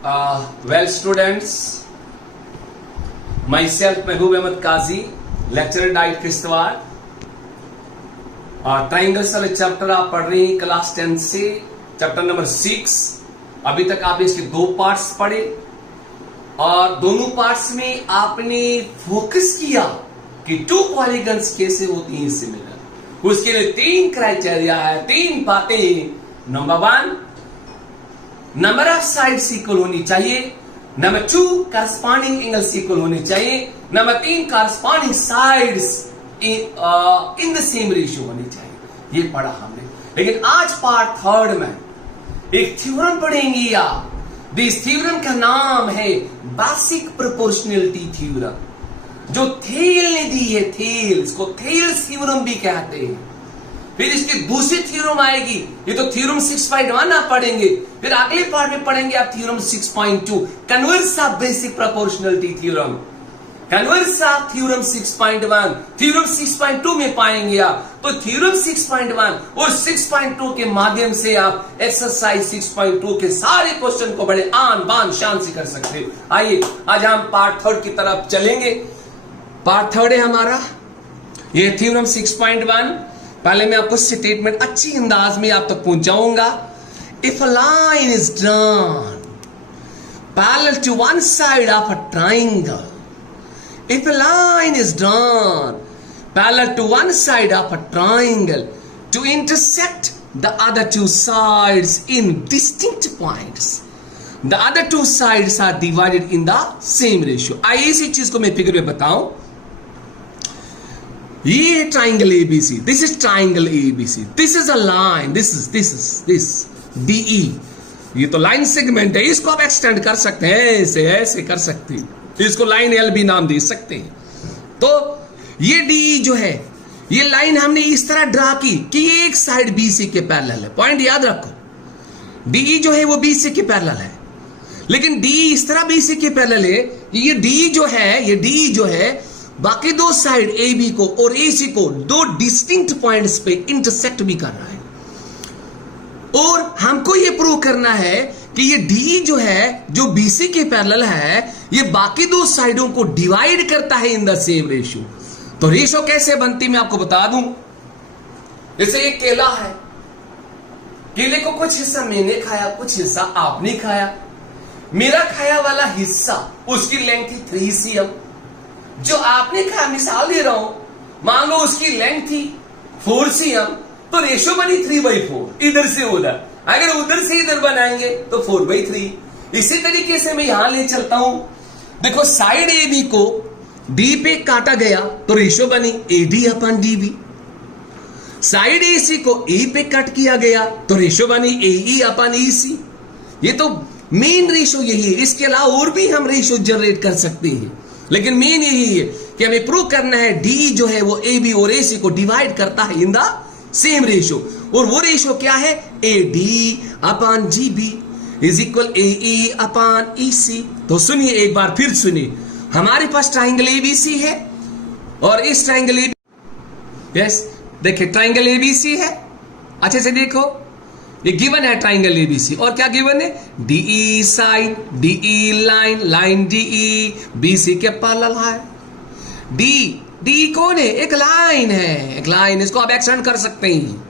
Well students, myself महबूब अहमद काजी, lecturer diet Kishtwar. Triangles वाले chapter आप पढ़ रही हैं क्लास 10 से, चैप्टर नंबर 6। अभी तक आपने इसके 2 पार्ट्स पढ़े और दोनों पार्ट्स में आपने फोकस किया कि 2 पॉलीगन्स कैसे होती हैं सिमिलर। उसके लिए 3 क्राइटेरिया है, 3 बातें। Number 1, number of sides equal होनी चाहिए। नंबर 2, करस्पॉन्डिंग एंगल्स इक्वल होने चाहिए। Number 3, corresponding sides in the same ratio होनी चाहिए। ये पढ़ा हमने। लेकिन आज पार्ट 3 में एक थ्योरम पढ़ेंगे आप। इस थ्योरम का नाम है बेसिक प्रोपोर्शनलिटी थ्योरम, जो थेल ने दी है। थेल, इसको थेल्स थ्योरम भी कहते हैं। फिर इसकी दूसरी थ्योरम आएगी। ये तो थ्योरम 6.1 आप पढ़ेंगे। फिर अगले पार्ट में पढ़ेंगे आप theorem 6.2, converse of basic proportionality theorem. Converse of theorem 6.1 theorem 6.2 में पाएंगे आप। तो थ्योरम 6.1 और 6.2 के माध्यम से आप एक्सरसाइज 6.2 के सारे क्वेश्चन को बड़े आन बान शान से कर सकते हो। आइए आज हम पार्ट 3 की तरफ चलेंगे। पार्ट 3 है हमारा ये थ्योरम 6.1। पहले मैं आपको स्टेटमेंट अच्छी अंदाज में आप तक पहुंचाऊंगा। If a line is drawn parallel to one side of a triangle, if a line is drawn parallel to one side of a triangle to intersect the other 2 sides in distinct points, the other 2 sides are divided in the same ratio। आइए इसी चीज को मैं figure में बताऊं। ये triangle ABC, this is triangle ABC, this is a line, this is DE। ये तो लाइन सेगमेंट है, इसको आप एक्सटेंड कर सकते हैं, ऐसे कर सकते हैं। इसको लाइन LB नाम दे सकते हैं। तो ये DE जो है, ये लाइन हमने इस तरह ड्रा की कि ये एक साइड BC के पैरेलल है। पॉइंट याद रखो, DE जो है वो BC के पैरेलल है। लेकिन DE इस तरह BC के पैरेलल है, ये DE जो है बाकी 2 साइड AB को और AC को 2 डिस्टिंक्ट पॉइंट्स पे इंटरसेक्ट भी कर रहा है। और हमको ये प्रूव करना है कि ये DE जो है, जो BC के पैरेलल है, ये बाकी 2 साइडों को डिवाइड करता है इन द सेम रेशियो। तो रेशियो कैसे बनती मैं आपको बता दूं। जैसे एक केला है, केले को कुछ हिस्सा मैंने खाया, कुछ हिस्सा आपने खाया। मेरा खाया वाला हिस्सा, उसकी लेंथ थी 3 cm। जो आपने खाया, मिसाल दे रहा हूं, मान लो उसकी लेंथ थी 4 cm, तो रेशियो बनी 3/4 इधर से उधर। अगर उधर से इधर बनाएंगे तो 4/3। इसी तरीके से मैं यहां ले चलता हूं। देखो साइड AB को D पे काटा गया तो रेशियो बनी AD/DB। साइड AC को A पे कट किया गया तो रेशियो बनी AE/EC। ये तो मेन रेशियो यही है। इसके अलावा और भी हम रेशियो जनरेट कर सकते हैं, लेकिन मेन यही है कि हमें प्रूव करना है DE जो है वो AB और AC को डिवाइड करता है इन द सेम रेशियो। और वो रेशियो क्या है? AD/GB is equal AE/EC। तो सुनिए, एक बार फिर सुनिए। हमारे पास ट्राइंगल ABC है और इस ट्राइंगल यस देखिए ट्राइंगल ABC है। अच्छे से देखो, ये गिवन है ट्राइंगल ABC। और क्या गिवन है? DE side, DE line DE BC के पैरेलल है। DE कौन है? एक लाइन है, एक लाइन। इसको आप एक्सटेंड कर सकते हैं।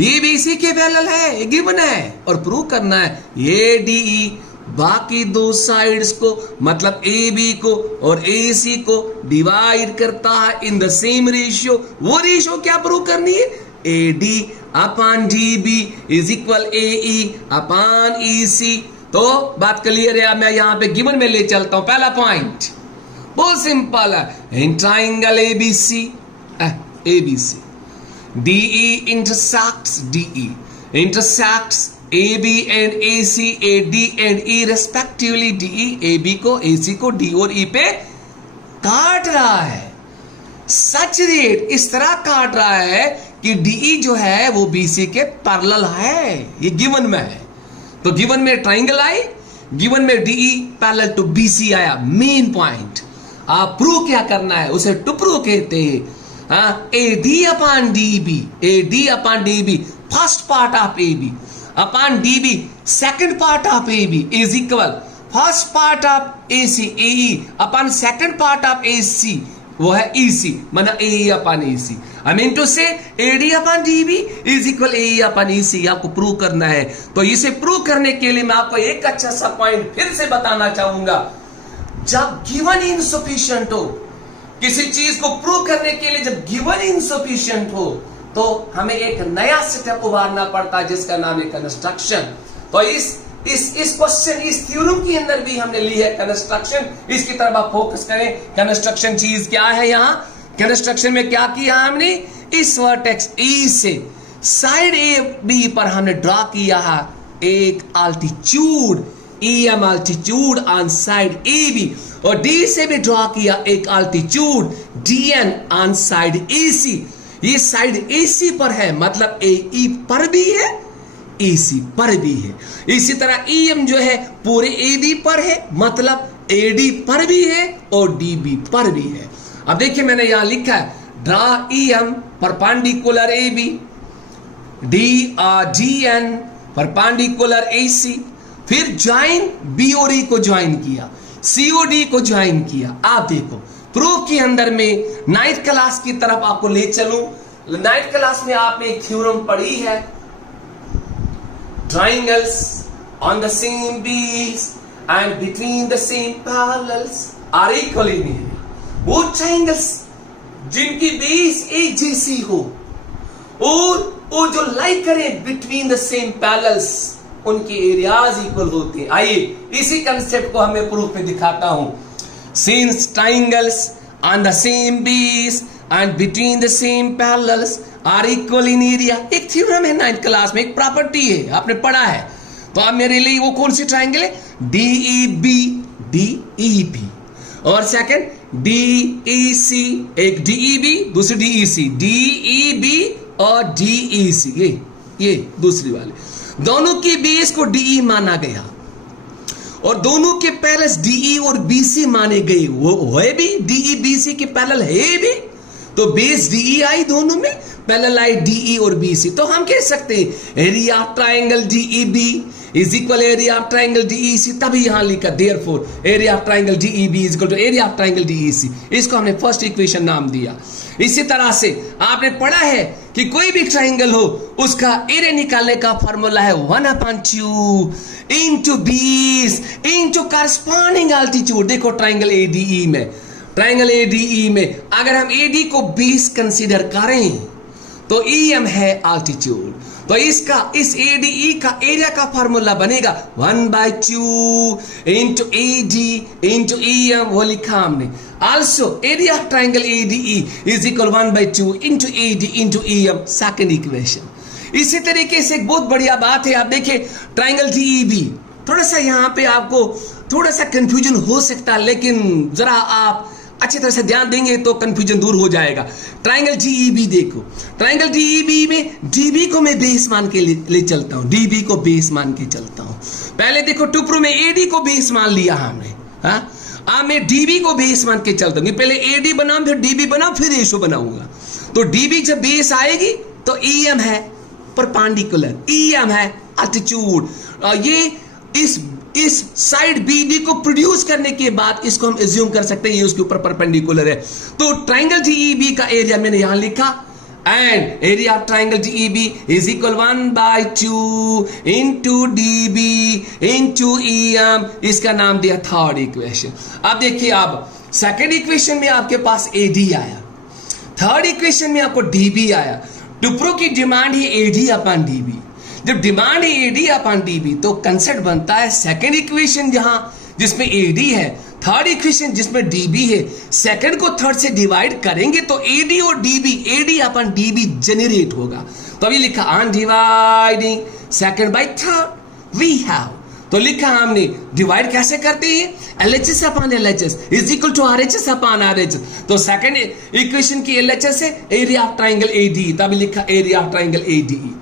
ये BC के पैरेलल है, ये गिवन है। और प्रूव करना है ये DE बाकी 2 साइड्स को, मतलब AB को और AC को डिवाइड करता है इन द सेम रेशियो। वो रेशियो क्या प्रूव करनी है? AD/DB is equal AE/EC। तो बात क्लियर है। मैं यहां पे गिवन में ले चलता हूं। पहला पॉइंट बहुत सिंपल है। In triangle ABC DE intersects AB and AC, AD and E respectively। DE AB को, AC को D और E पे काट रहा है। सच रेट इस तरह काट रहा है कि DE जो है वो BC के पैरेलल है। ये गिवन में है। तो गिवन में ट्राइंगल आई, गिवन में DE पैरेलल टू BC आया। मेन पॉइंट आप प्रूव क्या करना है, उसे टू प्रूव कहते हैं। AD/DB first part of AB upon DB second part of AB is equal first part of AC AE upon second part of AC वो है EC, माना AE upon EC। I mean to say AD upon DB is equal AE upon EC। आपको प्रूव करना है, तो इसे prove करने के लिए मैं आपको एक अच्छा सा पॉइंट फिर से बताना चाहूंगा। जब गिवन इनसफिशिएंट हो, किसी चीज को प्रूव करने के लिए जब गिवन इनसफिशिएंट हो, तो हमें एक नया स्टेप उभारना पड़ता है जिसका नाम है कंस्ट्रक्शन। तो इस क्वेश्चन, इस थ्योरम के अंदर भी हमने ली है कंस्ट्रक्शन। इसकी तरफ आप फोकस करें। कंस्ट्रक्शन चीज क्या है? यहां कंस्ट्रक्शन में क्या किया हमने? इस वर्टेक्स E से साइड AB पर हमने ड्रॉ किया है एक altitude, EM altitude on side AB, और D से भी ड्रॉ किया एक altitude DN on side AC। ये साइड AC पर है, मतलब AE पर भी है, AC पर भी है। इसी तरह EM जो है पूरे AB पर है, मतलब AD पर भी है और DB पर भी है। अब देखिए मैंने यहां लिखा है draw EM perpendicular AB, DN perpendicular AC, फिर ज्वाइन B और E को ज्वाइन किया, C और D को ज्वाइन किया। आप देखो प्रूफ के अंदर में 9th क्लास की तरफ आपको ले चलूं। 9th क्लास में आपने एक थ्योरम पढ़ी है, triangles on the same base and between the same parallels are equal in area। वो ट्राइंगल्स जिनकी बेस एक जैसी हो और वो जो लाइक करें बिटवीन द सेम पैरेलल्स, उनके एरियाज इक्वल होते हैं। आइए इसी कंसेप्ट को हमें प्रूफ में दिखाता हूं। Since triangles on the same base and between the same parallels are equal in area, एक थ्योरम है 9th क्लास में, एक प्रॉपर्टी है, आपने पढ़ा है। तो अब मेरे लिए वो कौन सी ट्राइंगल है? DEB, और सेकंड DEC, एक DEB दूसरी DEC, DEB और DEC, ये दूसरी वाले, दोनों की बेस को DE माना गया और दोनों के पैरेलल्स DE और BC माने गए। वो है भी DE BC के पैरेलल है भी, तो बेस DE आई दोनों में, पैरेलल आई DE और BC। तो हम कह सकते हैं area of triangle DEB is equal area of triangle DEC। तभी यहां लिखा therefore area of triangle DEB is equal to area of triangle DEC। इसको हमने फर्स्ट इक्वेशन नाम दिया। इसी तरह से आपने पढ़ा है कि कोई भी ट्राइंगल हो उसका एरिया निकालने का फॉर्मूला है 1/2 into base into corresponding altitude. देखो ट्राइंगल ADE में, ट्राइंगल ADE में अगर हम AD को बेस कंसीडर करें तो EM है अल्टीट्यूड, तो इसका इस ADE का एरिया का फॉर्मूला बनेगा 1/2 इंटू AD इंटू EM, वो लिखा हमने। Also area of triangle ADE is equal 1/2 into AD into EM, second equation. इसी तरीके से एक बहुत बढ़िया बात है, आप देखिए ट्राइंगल DEB, थोड़ा सा यहाँ पे आपको थोड़ा सा कंफ्यूजन हो सकता है, लेकिन जरा आप अच्छी तरह से ध्यान देंगे तो कंफ्यूजन दूर हो जाएगा। ट्राइंगल DEB देखो, ट्राइंगल DEB में DB को मैं बेस मान के ले चलता हूं, DB को बेस मान के चलता हूं। पहले देखो टुकड़ों में AD को बेस मान लिया हमने, हाँ मैं DB को बेस मान के चलता हूं। पहले AD बनाऊं फिर DB बनाऊं फिर रेशो बनाऊंगा। तो DB जब बेस आएगी तो EM है परपेंडिकुलर, EM है अल्टीट्यूड, ये इस साइड BD को प्रोड्यूस करने के बाद इसको हम एज्यूम कर सकते हैं ये उसके ऊपर परपेंडिकुलर है। तो ट्राइंगल DEB का एरिया मैंने यहां लिखा, and area of triangle DEB is equal 1/2 into DB into EM, इसका नाम दिया थर्ड इक्वेशन। अब देखिए, अब सेकेंड इक्वेशन में आपके पास AD आया, थर्ड इक्वेशन में आपको DB आया। टुकड़ों की डिमांड है AD अपन DB, जब डिमांड है AD अपन DB तो कंसेप्ट बनता है सेकेंड इक्वेशन जहां जिसमें AD है, थर्ड इक्वेशन जिसमें DB है, सेकंड को थर्ड से डिवाइड करेंगे तो AD और DB, AD upon DB generate होगा। तो अभी लिखा on dividing second by third we have, तो लिखा हमने डिवाइड कैसे करते हैं, LHS upon LHS is equal to RHS upon RHS। तो सेकंड इक्वेशन की LHS है एरिया ऑफ ट्राइंगल AD, तभी लिखा area of triangle ADE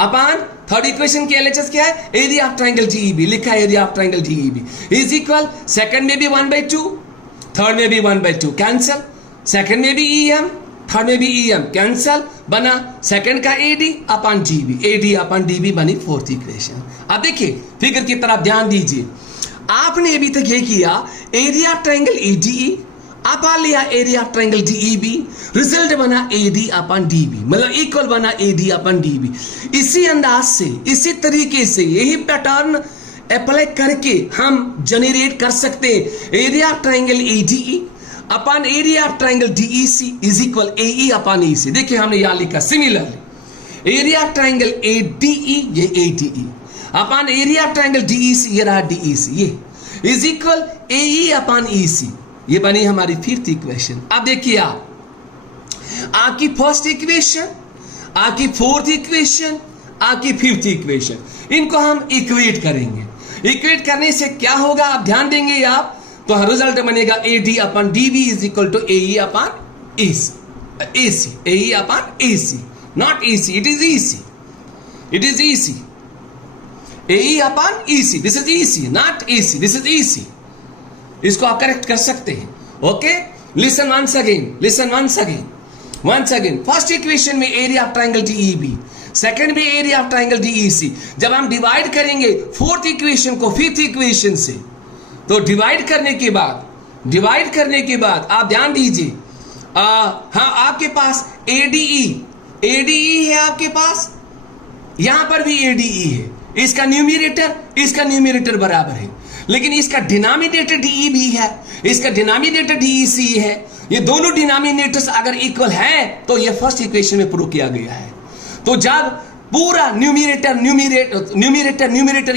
upon third equation की LHS क्या है, एरिया ऑफ ट्राइंगल DEB, लिखा है area of triangle DEB is equal second में भी 1/2, थर्ड में भी 1/2 कैंसिल, सेकंड में भी EM, थर्ड में भी EM कैंसिल, बना सेकंड का AD upon DB, AD upon DB बनी फोर्थ इक्वेशन। अब देखिए फिगर की तरफ ध्यान दीजिए, आपने अभी तक ये किया एरिया ट्रायंगल एडीई अपन लिया एरिया ट्रायंगल डीईबी, रिजल्ट बना एडी अपन डीबी, मतलब इक्वल बना एडी अपन डीबी। इसी अंदाज से, इसी तरीके से, यही पैटर्न अप्लाई करके हम जनरेट कर सकते हैं area triangle ADE upon area triangle DEC is equal AE upon EC. देखिए हमने यहां लिखा सिमिलरली एरिया ट्रायंगल एडीई, ये एडीई अपन एरिया ट्रायंगल डीईसी, ये रहा डीईसी, ये is equal AE upon EC. ये बनी हमारी फिफ्थ इक्वेशन। अब देखिए आपकी फर्स्ट इक्वेशन, आपकी फोर्थ इक्वेशन, आपकी फिफ्थ इक्वेशन, इनको हम इक्वेट करेंगे। इक्वेट करने से क्या होगा आप ध्यान देंगे आप, तो रिजल्ट बनेगा AD upon DB is equal to AE upon AC, AC AE upon AC, not AC, it is EC, it is EC, AE upon EC, this is EC not AC, this is EC. इसको आप correct कर सकते हैं। Okay, listen once again, listen once again, once again. First equation में area of triangle DEB, second में area of triangle DEC. जब हम divide करेंगे फोर्थ इक्वेशन को फिफ्थ इक्वेशन से, तो डिवाइड करने के बाद आप ध्यान दीजिए, हाँ आपके पास एडीई, एडीई है आपके पास, यहां पर भी एडीई है, इसका न्यूमरेटर बराबर है, लेकिन इसका डिनोमिनेटर डीई भी है, इसका डिनोमिनेटर डीईसी है। ये दोनों डिनोमिनेटर्स अगर इक्वल है तो ये फर्स्ट इक्वेशन में प्रूव किया गया है। तो जब पूरा न्यूमरेटर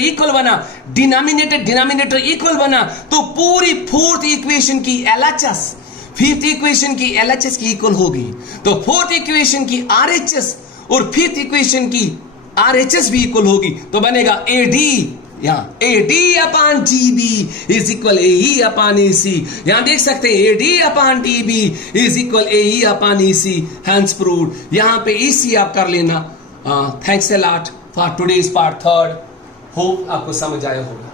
इक्वल बना, डिनोमिनेटर इक्वल बना, तो पूरी फोर्थ इक्वेशन की एलएचएस फिफ्थ इक्वेशन की एलएचएस की इक्वल होगी। तो फोर्थ इक्वेशन की आरएचएस और फिफ्थ इक्वेशन की आरएचएस भी इक्वल होगी। तो बनेगा एडी, यहाँ AD upon DB is equal AE upon AC. यहां देख सकते हैं AD upon DB is equal AE upon AC, hence proved. यहां पे एसी आप कर लेना। Thanks a lot for today's part third. Hope आपको समझ आया होगा।